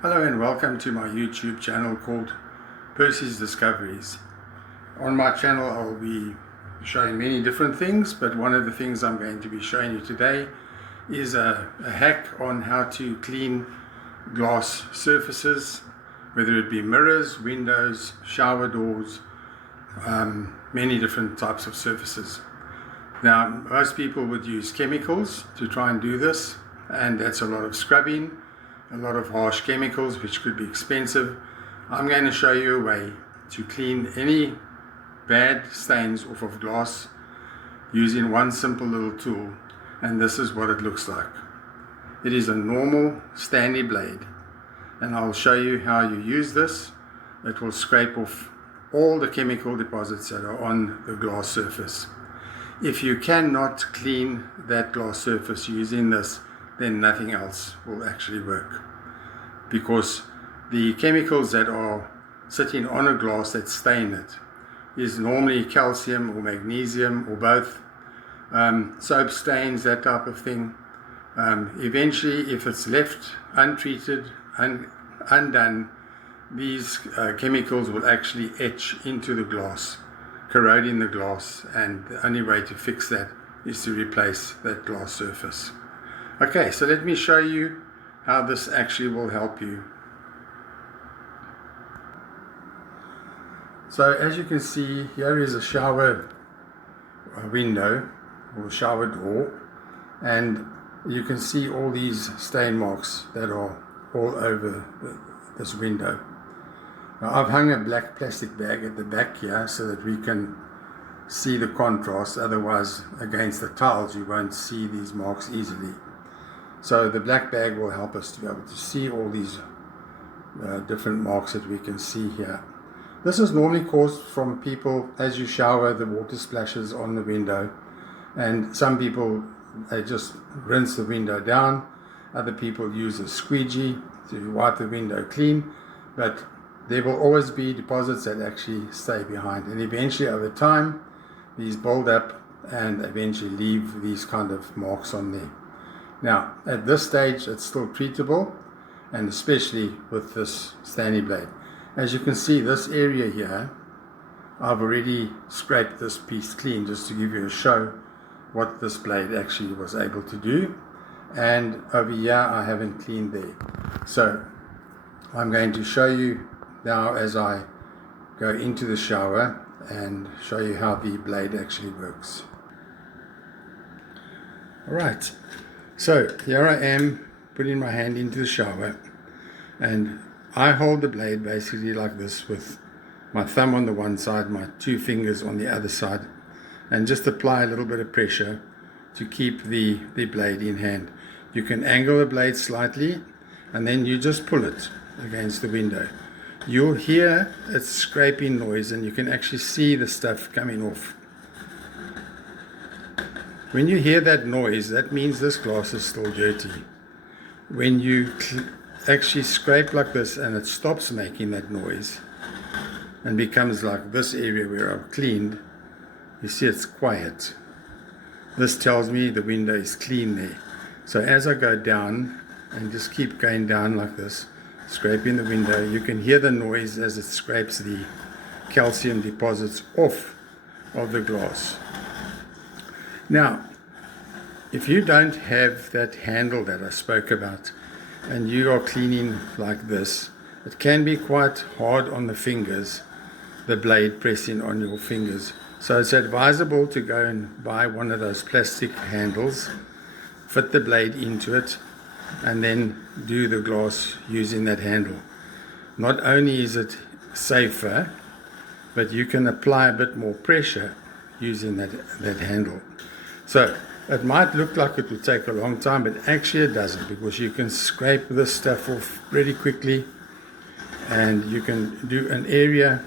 Hello and welcome to my YouTube channel called Percy's Discoveries. On my channel I'll be showing many different things, but one of the things I'm going to be showing you today is a hack on how to clean glass surfaces, whether it be mirrors, windows, shower doors, many different types of surfaces. Now, most people would use chemicals to try and do this, and that's a lot of scrubbing, a lot of harsh chemicals, which could be expensive. I'm going to show you a way to clean any bad stains off of glass using one simple little tool, and this is what it looks like. It is a normal Stanley blade, and I'll show you how you use this. It will scrape off all the chemical deposits that are on the glass surface. If you cannot clean that glass surface using this, then nothing else will actually work, because the chemicals that are sitting on a glass that stain it is normally calcium or magnesium or both, soap stains, that type of thing. Eventually, if it's left untreated, undone, these chemicals will actually etch into the glass, corroding the glass, and the only way to fix that is to replace that glass surface. Okay, so let me show you how this actually will help you. So as you can see, here is a shower window or shower door, and you can see all these stain marks that are all over this window. Now, I've hung a black plastic bag at the back here so that we can see the contrast, otherwise against the tiles you won't see these marks easily. So the black bag will help us to be able to see all these different marks that we can see here. This is normally caused from people, as you shower, the water splashes on the window, and some people, they just rinse the window down. Other people use a squeegee to wipe the window clean, but there will always be deposits that actually stay behind, and eventually over time these build up and eventually leave these kind of marks on there. Now, at this stage, it's still treatable, and especially with this Stanley blade. As you can see, this area here, I've already scraped this piece clean just to give you a show what this blade actually was able to do. And over here, I haven't cleaned there. So I'm going to show you now as I go into the shower and show you how the blade actually works. All right. So here I am putting my hand into the shower, and I hold the blade basically like this with my thumb on the one side, my two fingers on the other side, and just apply a little bit of pressure to keep the blade in hand. You can angle the blade slightly, and then you just pull it against the window. You'll hear a scraping noise, and you can actually see the stuff coming off. When you hear that noise, that means this glass is still dirty. When you actually scrape like this and it stops making that noise and becomes like this area where I've cleaned, you see it's quiet. This tells me the window is clean there. So as I go down and just keep going down like this, scraping the window, you can hear the noise as it scrapes the calcium deposits off of the glass. Now, if you don't have that handle that I spoke about, and you are cleaning like this, it can be quite hard on the fingers, the blade pressing on your fingers. So it's advisable to go and buy one of those plastic handles, fit the blade into it, and then do the glass using that handle. Not only is it safer, but you can apply a bit more pressure using that handle. So it might look like it would take a long time, but actually it doesn't, because you can scrape this stuff off pretty quickly, and you can do an area,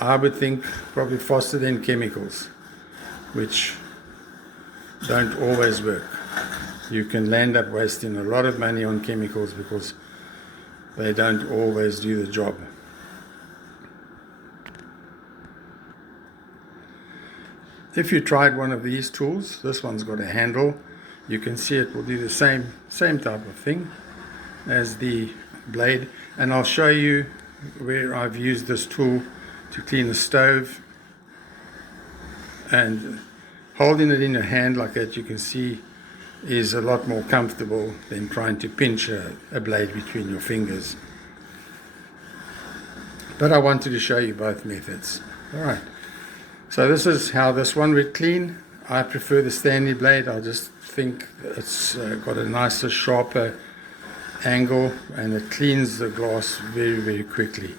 I would think, probably faster than chemicals, which don't always work. You can land up wasting a lot of money on chemicals because they don't always do the job. If you tried one of these tools, this one's got a handle. You can see it will do the same type of thing as the blade, and I'll show you where I've used this tool to clean the stove. And holding it in your hand like that, you can see, is a lot more comfortable than trying to pinch a blade between your fingers. But I wanted to show you both methods. Alright, so this is how this one would clean. I prefer the Stanley blade. I just think it's got a nicer, sharper angle, and it cleans the glass very, very quickly.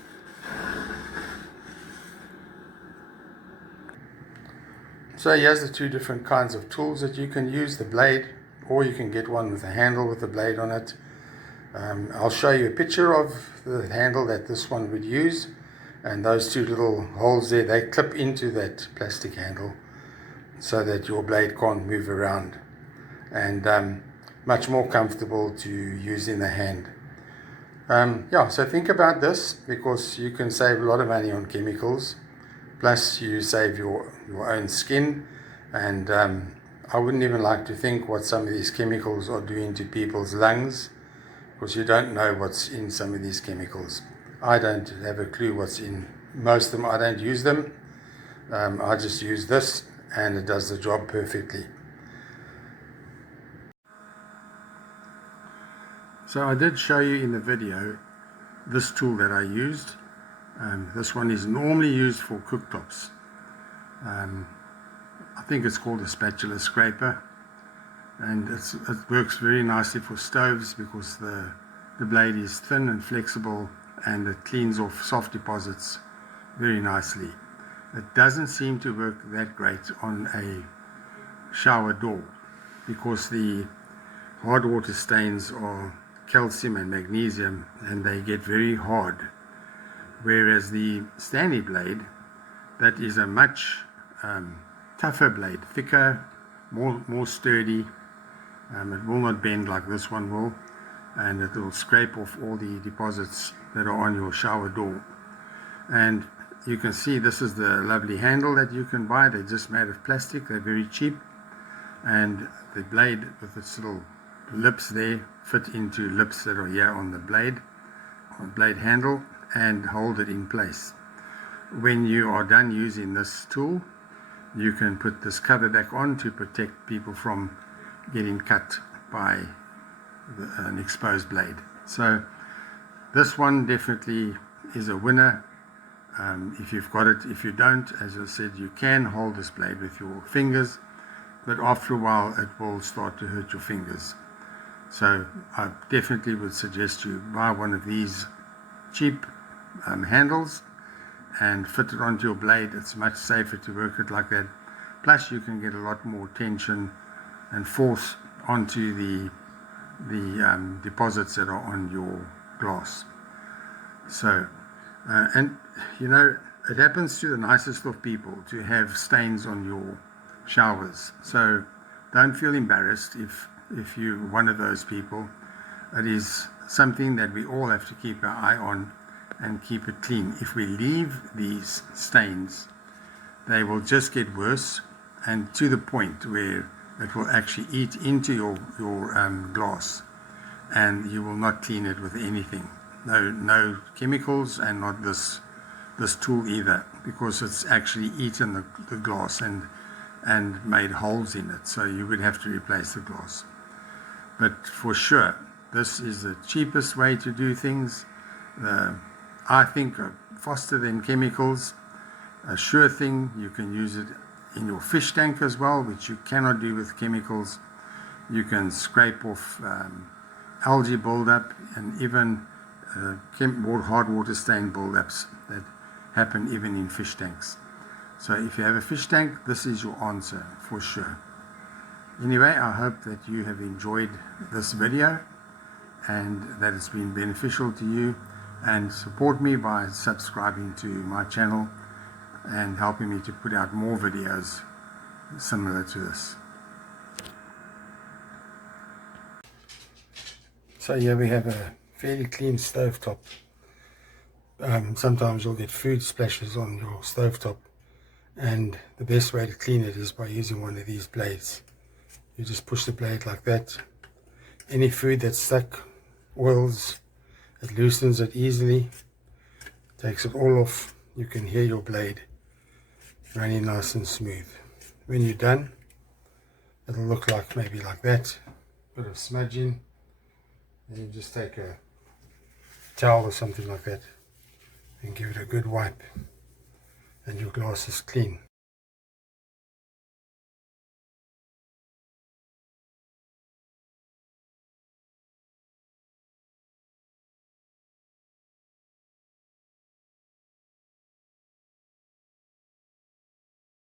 So here's the two different kinds of tools that you can use, the blade, or you can get one with a handle with the blade on it. I'll show you a picture of the handle that this one would use, and those two little holes there, they clip into that plastic handle so that your blade can't move around, and much more comfortable to use in the hand. Yeah, so think about this, because you can save a lot of money on chemicals, plus you save your own skin, and I wouldn't even like to think what some of these chemicals are doing to people's lungs, because you don't know what's in some of these chemicals. I don't have a clue what's in most of them. I don't use them. I just use this, and it does the job perfectly. So I did show you in the video this tool that I used. This one is normally used for cooktops. I think it's called a spatula scraper, and it works very nicely for stoves because the blade is thin and flexible, and it cleans off soft deposits very nicely. It doesn't seem to work that great on a shower door, because the hard water stains are calcium and magnesium, and they get very hard, whereas the Stanley blade, that is a much tougher blade, thicker, more sturdy. It will not bend like this one will, and it will scrape off all the deposits that are on your shower door. And you can see this is the lovely handle that you can buy. They're just made of plastic, they're very cheap, and the blade with its little lips there fit into lips that are here on the blade handle, and hold it in place. When you are done using this tool, you can put this cover back on to protect people from getting cut by an exposed blade. So this one definitely is a winner if you've got it. If you don't, as I said, you can hold this blade with your fingers, but after a while it will start to hurt your fingers. So I definitely would suggest you buy one of these cheap handles and fit it onto your blade. It's much safer to work it like that. Plus you can get a lot more tension and force onto the deposits that are on your glass. So and you know, it happens to the nicest of people to have stains on your showers, so don't feel embarrassed if you're one of those people. It is something that we all have to keep our eye on and keep it clean. If we leave these stains, they will just get worse, and to the point where it will actually eat into your glass, and you will not clean it with anything. No chemicals, and not this tool either, because it's actually eaten the glass and made holes in it, so you would have to replace the glass. But for sure, this is the cheapest way to do things. I think faster than chemicals. A sure thing, you can use it in your fish tank as well, which you cannot do with chemicals. You can scrape off algae buildup, and even hard water stain buildups that happen even in fish tanks. So if you have a fish tank, this is your answer for sure. Anyway, I hope that you have enjoyed this video and that it's been beneficial to you, and support me by subscribing to my channel and helping me to put out more videos similar to this. So here we have a fairly clean stovetop. Sometimes you'll get food splashes on your stovetop, and the best way to clean it is by using one of these blades. You just push the blade like that. Any food that's stuck, oils, It loosens it easily, takes it all off. You can hear your blade running nice and smooth. When you're done, it'll look like maybe like that, bit of smudging. And you just take a towel or something like that and give it a good wipe, and your glass is clean.